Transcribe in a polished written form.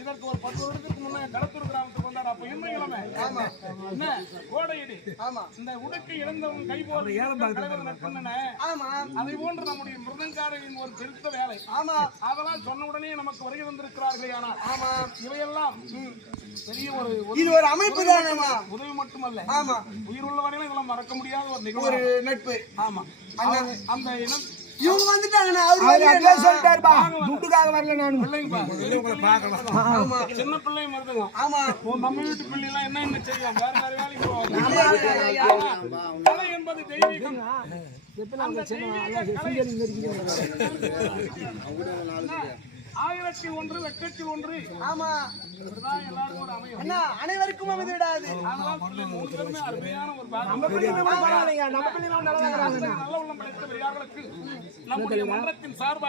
இதற்கு ஒரு 10 வருடத்துக்கு முன்னே கடத்தூர் கிராமத்துக்கு வந்தார். அப்ப என்ன இளமை என்ன கோடையடி இந்த உடுக்கை இழந்தவன் கை போல அதை போன்று நம்முடைய மிருதங்காரரின் ஒரு பெருத்த வேலை. அதெல்லாம் சொன்ன உடனே நமக்கு வருகை வந்திருக்கிறார்களே. ஆனால் இவையெல்லாம் பெரிய ஒரு அமைப்பு தானேமா, உதவி மட்டுமல்ல. உயிர் உள்ள வரையிலும் இதெல்லாம் மறக்க முடியாத ஒரு நிகழ்வு, நட்பு. ஆமா, அந்த இனம் இவங்க வந்துட்டாங்க. அவரு சொல்லிட்டாருப்பா, துட்டுக்காக வரல. நான் பிள்ளைங்க பார்க்கலாம். சின்ன பிள்ளை மருந்துங்க. ஆமா, நம்ம வீட்டு பிள்ளை எல்லாம் என்ன செய்யும், வேற வேற வேலைக்கு போவாங்க. கலை என்பது தெய்வீகம். ஆயிரத்தில் ஒன்று வெட்டத்தில் ஒன்று. ஆமா, எல்லாருக்கும் ஒரு அமையும், அனைவருக்கும் அமைந்து விடாது. அருமையான ஒரு நல்ல உள்ளம் படைத்த பெரியார்களுக்கு நம்முடைய மன்றத்தின் சார்பாக